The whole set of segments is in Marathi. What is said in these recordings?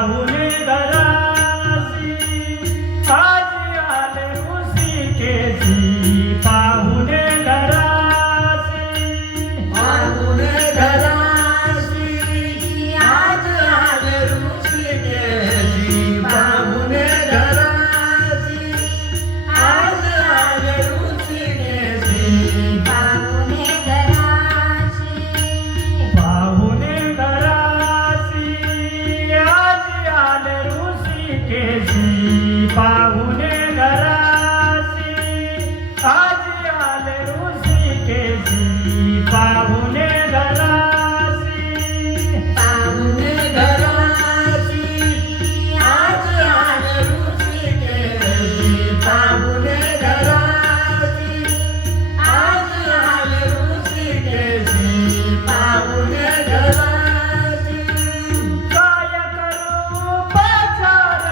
पाहुणे घरासी आज आले ऋषिकेशी पाहुणे घरासी पाहुणे घरासी आज आले ऋषिकेशी पाहुणे घरासी आज आले ऋषिकेशी पाहुणे घराशी पाहुणे घरासी आज आले ऋषिकेशी पाहुणे घरासी आज आले ऋषिकेशी पाहुणे घरासी पाहुणे घरासी आज आले ऋषिकेशी पाहुणे घरासी आज आले ऋषिकेशी पाहुणे घरासी काय करू बाजार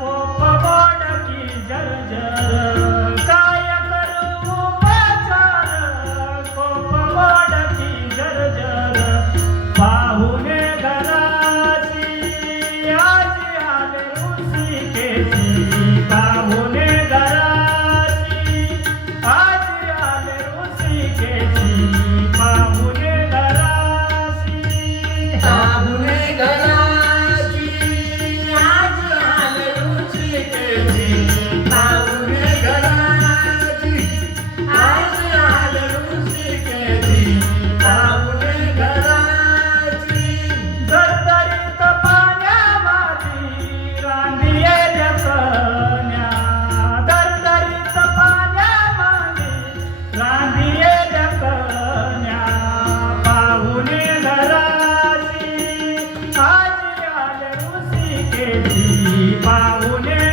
कोप गोडकी जर्जर काय करू बाजार कोप गोडकी जर्जर पाहुणे घरासी आज आले ऋषिकेशी पाहुणे घरासी आज आले ऋषिकेशी पाहुणे घरासी पाहुणे घरासी आज आले ऋषिकेशी पाहुणे घरासी आज आले ऋषिकेशी पाहुणे घरासी दरदरीत पाण्यामध्ये रांधियेल्या कन्या दरदरीत पाण्यामध्ये रांधियेल्या कन्या पाहुणे घरासी आज आले ऋषिकेशी पाहुणे